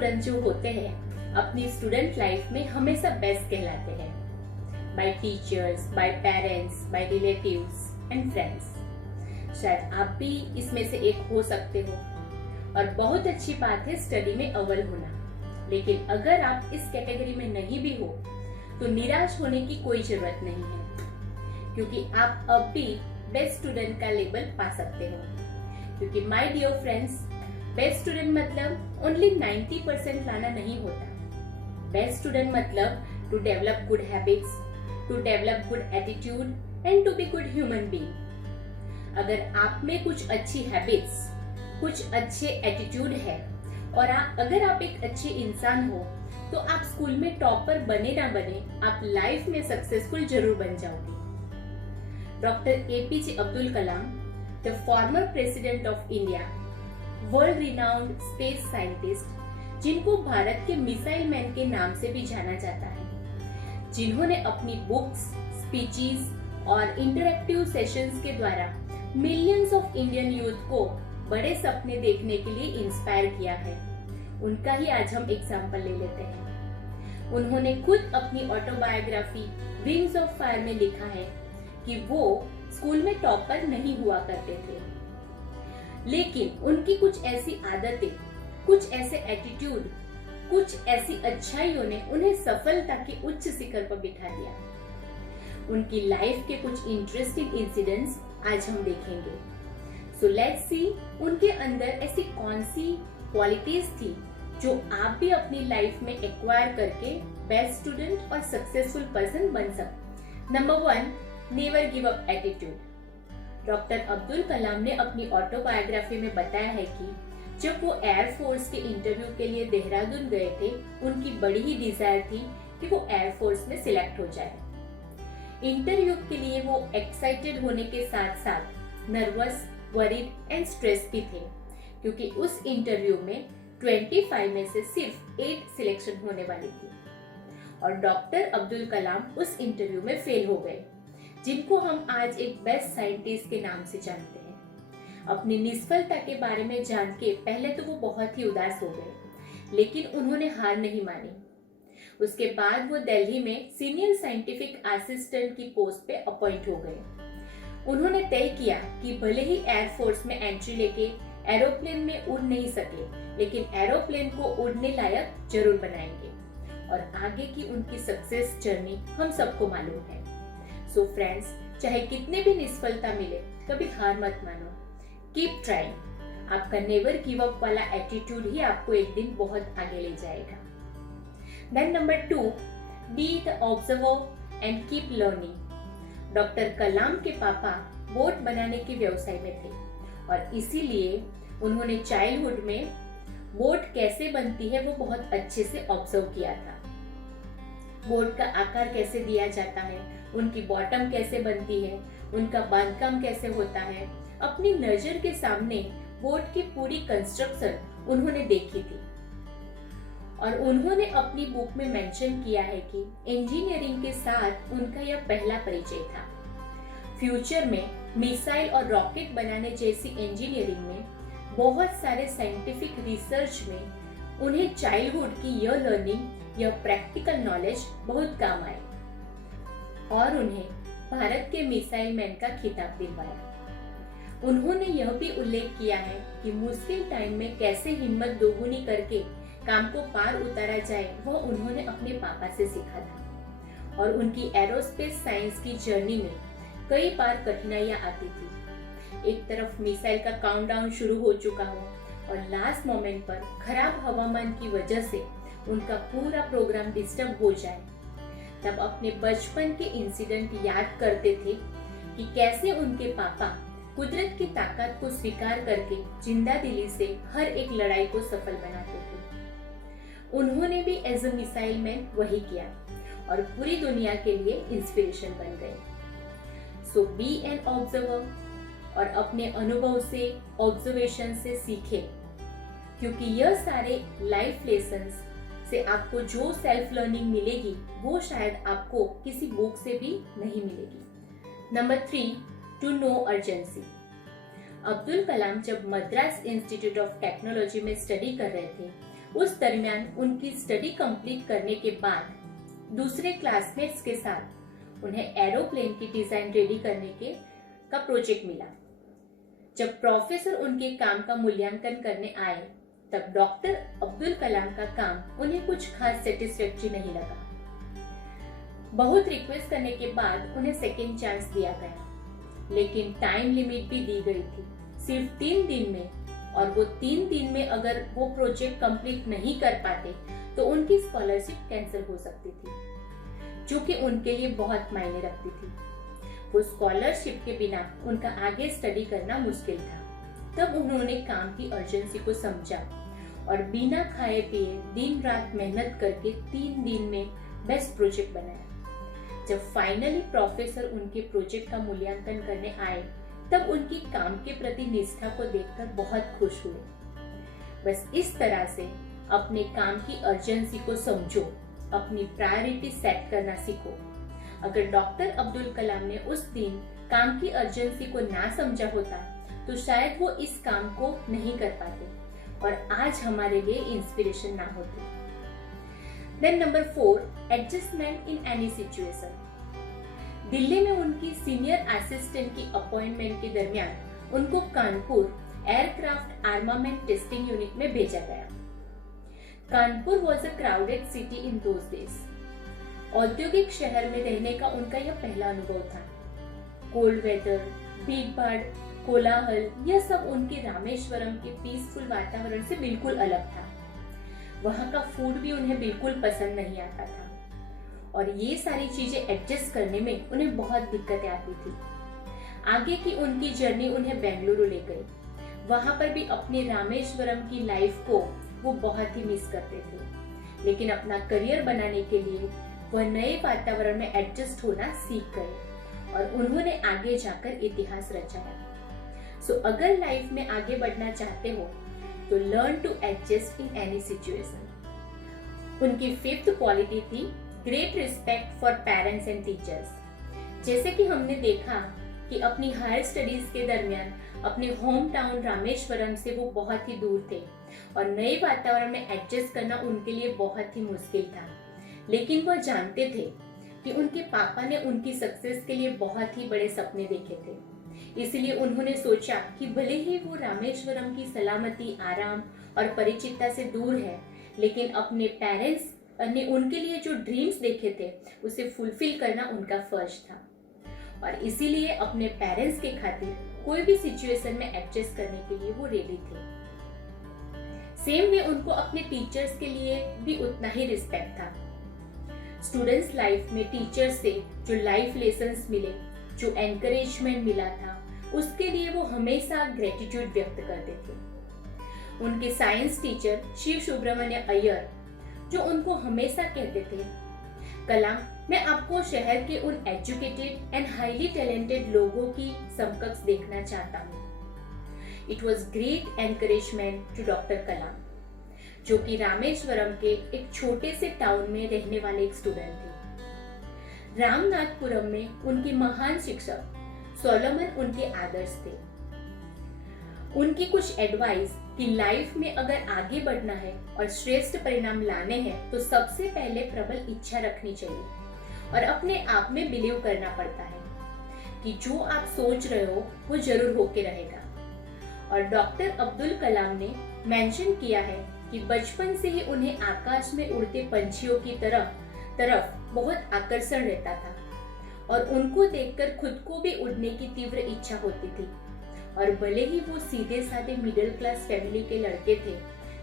Student जो होते हैं अपनी स्टूडेंट लाइफ में हमेशा बेस्ट कहलाते हैं, by teachers, by parents, by relatives and friends. शायद आप भी इसमें से एक हो सकते हो और बहुत अच्छी बात है स्टडी में अव्वल होना। लेकिन अगर आप इस कैटेगरी में नहीं भी हो तो निराश होने की कोई जरूरत नहीं है, क्योंकि आप अब भी बेस्ट स्टूडेंट का लेबल पा सकते हो। क्योंकि my dear friends, best student मतलब ओनली 90% लाना नहीं होता। बेस्ट स्टूडेंट मतलब to develop good habits, to develop good attitude and to be good human being. अगर आप में कुछ अच्छी हैबिट्स, कुछ अच्छे एटीट्यूड है और अगर आप एक अच्छे इंसान हो तो आप स्कूल में टॉपर बने ना बने, आप लाइफ में सक्सेसफुल जरूर बन जाओगे। Doctor APJ Abdul Kalam, the former president of India, world renowned space scientist, जिनको भारत के मिसाइल मैन के नाम से भी जाना जाता है, जिन्होंने अपनी बुक्स, स्पीचेस और इंटरैक्टिव सेशंस के द्वारा मिलियंस ऑफ इंडियन यूथ को बड़े सपने देखने के लिए इंस्पायर किया है, उनका ही आज हम एग्जाम्पल ले लेते हैं। उन्होंने खुद अपनी ऑटोबायोग्राफी विंग्स ऑफ फायर में लिखा है कि वो स्कूल में टॉपर नहीं हुआ करते थे, लेकिन उनकी कुछ ऐसी आदतें, कुछ ऐसे एटीट्यूड, कुछ ऐसी अच्छाइयों ने उन्हें सफलता के उच्च शिखर पर बिठा दिया। उनकी लाइफ के कुछ इंटरेस्टिंग इंसिडेंट्स आज हम देखेंगे। सो लेट्स सी उनके अंदर ऐसी कौन सी क्वालिटीज थी जो आप भी अपनी लाइफ में एक्वायर करके बेस्ट स्टूडेंट और सक्सेसफुल पर्सन बन सकते। Number 1, never give up attitude. Doctor Abdul Kalam ने अपनी ऑटोबायोग्राफी में बताया है कि जब वो एयरफोर्स के इंटरव्यू के लिए देहरादून गए थे, उनकी बड़ी ही डिजायर थी कि वो एयरफोर्स में सिलेक्ट हो जाए। इंटरव्यू के लिए वो एक्साइटेड होने के साथ साथ नर्वस, वरीड एंड स्ट्रेस भी थे, क्योंकि उस इंटरव्यू में 25 में से सिर्फ 8 सिलेक्शन होने वाली थी और डॉक्टर अब्दुल कलाम उस इंटरव्यू में फेल हो गए, जिनको हम आज एक बेस्ट साइंटिस्ट के नाम से जानते हैं। अपनी निष्फलता के बारे में जान के पहले तो वो बहुत ही उदास हो गए, लेकिन उन्होंने हार नहीं मानी। उसके बाद वो दिल्ली में सीनियर साइंटिफिक असिस्टेंट की पोस्ट पे अपॉइंट हो गए। उन्होंने तय किया कि भले ही एयरफोर्स में एंट्री लेके एरोप्लेन में उड़ नहीं सके, लेकिन एरोप्लेन को उड़ने लायक जरूर बनाएंगे। और आगे की उनकी सक्सेस जर्नी हम सबको मालूम है। सो फ्रेंड्स, चाहे कितने भी निष्फलता मिले, कभी हार मत मानो, कीप ट्राइंग। आपका नेवर गिव अप वाला एटीट्यूड ही आपको एक दिन बहुत आगे ले जाएगा। Then number 2, be the observer and keep learning. Doctor Kalam के पापा बोट बनाने के व्यवसाय में थे और इसीलिए उन्होंने चाइल्डहुड में बोट कैसे बनती है वो बहुत अच्छे से ऑब्जर्व किया था। बोट का आकार कैसे दिया जाता है, उनकी बॉटम कैसे बनती है, उनका बांधकाम कैसे होता है, अपनी नजर के सामने बोट की पूरी कंस्ट्रक्शन उन्होंने देखी थी। और उन्होंने अपनी बुक में मेंशन किया है कि इंजीनियरिंग के साथ उनका यह पहला परिचय था। फ्यूचर में मिसाइल और रॉकेट बनाने जैसी इंजीनियरिंग में, बहुत सारे साइंटिफिक रिसर्च में उन्हें चाइल्डहुड की यह लर्निंग, यह प्रैक्टिकल नॉलेज बहुत काम आई और उन्हें भारत के मिसाइल मैन का खिताब दिलवाया। उन्होंने यह भी उल्लेख किया है कि मुश्किल टाइम में कैसे हिम्मत दोगुनी करके काम को पार उतारा जाए, वो उन्होंने अपने पापा से सीखा था। और उनकी एरोस्पेस साइंस की जर्नी में कई बार कठिनाइयां आती थी। एक तरफ मिसाइल का काउंटडाउन शुरू हो चुका हो और लास्ट मोमेंट पर खराब हवामान की वजह से उनका पूरा प्रोग्राम डिस्टर्ब हो जाए, तब अपने बचपन के इंसिडेंट याद करते थे कि कैसे उनके पापा कुदरत की ताकत को स्वीकार करके जिंदा दिली से हर एक लड़ाई को सफल बनाते थे। उन्होंने भी एज अ मिसाइल मैन वही किया और पूरी दुनिया के लिए इंस्पिरेशन बन गए। सो बी एन ऑब्जर्वर और अपने अनुभव से, ऑब्जर्वेशन से सीखे, क्योंकि यह सारे लाइफ लेसन्स से आपको जो सेल्फ लर्निंग मिलेगी वो शायद आपको किसी बुक से भी नहीं मिलेगी। Number 3, to no urgency. Abdul Kalam जब मद्रास इंस्टीट्यूट ऑफ टेक्नोलॉजी में स्टडी कर रहे थे, उस दरमियान उनकी स्टडी कंप्लीट करने के बाद दूसरे क्लासमेट्स के साथ उन्हें एरोप्लेन की डिजाइन रेडी करने का प्रोजेक्ट मिला। जब प्रोफेसर उनके काम का मूल्यांकन करने आए तब डॉक्टर अब्दुल कलाम का काम उन्हें कुछ खास सेटिस्फैक्टरी नहीं लगा। बहुत रिक्वेस्ट करने के बाद उन्हें सेकेंड चांस दिया गया, लेकिन टाइम लिमिट भी दी गई थी, सिर्फ 3 दिन में, और वो 3 दिन में अगर वो प्रोजेक्ट कंप्लीट नहीं कर पाते तो उनकी स्कॉलरशिप कैंसिल हो सकती थी, जो कि उनके लिए बहुत मायने रखती थी। वो स्कॉलरशिप के बिना उनका आगे स्टडी करना मुश्किल था। तब उन्होंने काम की अर्जेंसी को समझा और बिना खाए पिए दिन रात मेहनत करके 3 दिन में बेस्ट प्रोजेक्ट बनाया। जब फाइनली प्रोफेसर उनके प्रोजेक्ट का मूल्यांकन करने आए तब उनकी काम के प्रति निष्ठा को देखकर बहुत खुश हुए। बस इस तरह से अपने काम की अर्जेंसी को समझो, अपनी प्रायोरिटी सेट करना सीखो। अगर डॉक्टर अब्दुल कलाम ने उस दिन काम की अर्जेंसी को ना समझा होता तो शायद वो इस काम को नहीं कर पाते और आज हमारे लिए इंस्पिरेशन ना होती। Then number 4, adjustment in any situation. Delhi में उनकी सीनियर असिस्टेंट की अपॉइंटमेंट के दरमियान उनको Kanpur aircraft armament testing unit में भेजा गया। Kanpur was a crowded city in those days. औद्योगिक शहर में रहने का उनका यह पहला अनुभव था। कोल्ड वेदर, भीड़ भाड़, कोलाहल, यह सब उनके रामेश्वरम के पीसफुल वातावरण से बिल्कुल अलग था। वहाँ का फूड भी उन्हें बिल्कुल पसंद नहीं आता था और ये सारी चीजें एडजस्ट करने में उन्हें बहुत दिक्कतें आती थी। आगे की उनकी जर्नी उन्हें बेंगलुरु ले गई। वहाँ पर भी अपने रामेश्वरम की लाइफ को वो बहुत ही मिस करते थे, लेकिन अपना करियर बनाने के लिए वह नए वातावरण में एडजस्ट होना सीख गए और उन्होंने आगे जाकर इतिहास रचाया। सो अगर लाइफ में आगे बढ़ना चाहते हो तो learn to adjust in any situation. उनकी 5th क्वालिटी थी great respect for parents and teachers. जैसे कि हमने देखा कि अपनी हायर स्टडीज के दरमियान अपने होम टाउन रामेश्वरम से वो बहुत ही दूर थे और नए वातावरण में एडजस्ट करना उनके लिए बहुत ही मुश्किल था, लेकिन वह जानते थे कि उनके पापा ने उनकी सक्सेस के लिए बहुत ही बड़े सपने देखे थे। इसलिए उन्होंने सोचा कि भले ही वो रामेश्वरम की सलामती, आराम और परिचितता से दूर है, लेकिन अपने पेरेंट्स ने उनके लिए जो ड्रीम्स देखे थे उसे फुलफिल करना उनका फर्ज था और इसीलिए अपने पेरेंट्स के खातिर कोई भी सिचुएशन में एडजस्ट करने के लिए वो रेडी थे। सेम वे उनको अपने टीचर्स के लिए भी उतना ही रिस्पेक्ट था। स्टूडेंट्स लाइफ में टीचर्स से जो लाइफ लेसन्स मिले, जो एनकरेजमेंट मिला था, उसके लिए वो हमेशा ग्रेटिट्यूड व्यक्त करते थे। उनके साइंस टीचर शिव सुब्रमण्य अय्यर जो उनको हमेशा कहते थे, कलाम, मैं आपको शहर के उन एजुकेटेड एंड हाईली टैलेंटेड लोगों की समकक्ष देखना चाहता हूँ। It was great encouragement to doctor Kalam, जो कि रामेश्वरम के एक छोटे से टाउन में रहने वाले एक स्टूडेंट थे। रामनाथपुरम में उनके महान शिक्षक सोलोमन उनके आदर्श थे। उनकी कुछ एडवाइस कि लाइफ में अगर आगे बढ़ना है और श्रेष्ठ परिणाम लाने हैं तो सबसे पहले प्रबल इच्छा रखनी चाहिए और अपने आप में बिलीव करना पड़ता है कि जो आप सोच रहे हो वो जरूर होके रहेगा। और डॉक्टर अब्दुल कलाम ने मेंशन किया है कि बचपन से ही उन्हें आकाश में उड़ते पंछियों की तरफ बहुत आकर्षण रहता था और उनको देखकर खुद को भी उड़ने की तीव्र इच्छा होती थी। और भले ही वो सीधे साधे मिडिल क्लास फैमिली के लड़के थे,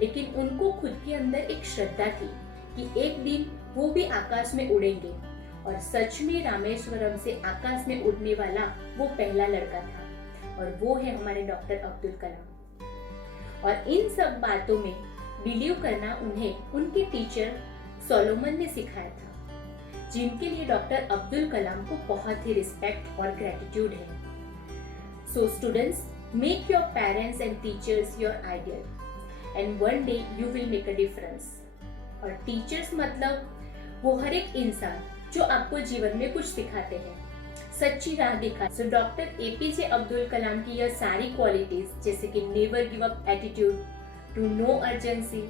लेकिन उनको खुद के अंदर एक श्रद्धा थी कि एक दिन वो भी आकाश में उड़ेंगे और सच में रामेश्वरम से आकाश में उड़ने वाला वो पहला लड़का था और वो है हमारे डॉक्टर अब्दुल कलाम। और इन सब बातों में बिलीव करना उन्हें उनके टीचर सोलोमन ने सिखाया था, जिनके लिए डॉक्टर अब्दुल कलाम को बहुत ही रिस्पेक्ट और ग्रेटिट्यूड है। So students, make your parents and teachers your ideal, and one day you will make a difference. और टीचर्स मतलब वो हर एक इंसान जो आपको जीवन में कुछ सिखाते हैं, सच्ची राह दिखाते। So doctor APJ Abdul Kalam की यह सारी क्वालिटीज, जैसे कि never give up attitude, to no urgency,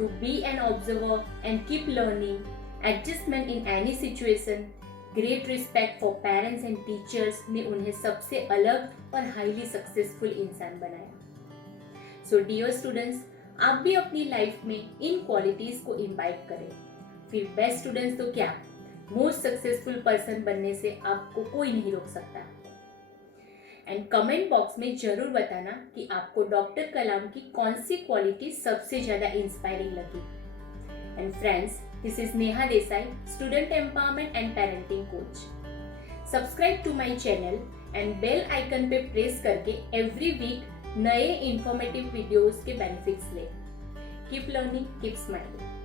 to be an observer and keep learning, adjustment in any situation, great respect for parents and teachers ने उन्हें सबसे अलग और हाईली सक्सेसफुल इंसान बनाया। सो डियर स्टूडेंट्स, आप भी अपनी लाइफ में इन क्वालिटीज को इम्बाइब करें। फिर बेस्ट स्टूडेंट्स तो क्या, मोस्ट सक्सेसफुल पर्सन बनने से आपको कोई नहीं रोक सकता। एंड कमेंट बॉक्स में जरूर बताना कि आपको डॉक्टर कलाम की कौन सी क्वालिटी सबसे ज्यादा इंस्पायरिंग लगी। And friends, this is Neha Desai, student empowerment and parenting coach. Subscribe to my channel and bell icon पे प्रेस करके एवरी वीक नए इंफॉर्मेटिव वीडियोस के बेनिफिट्स ले। Keep learning, keep smiling.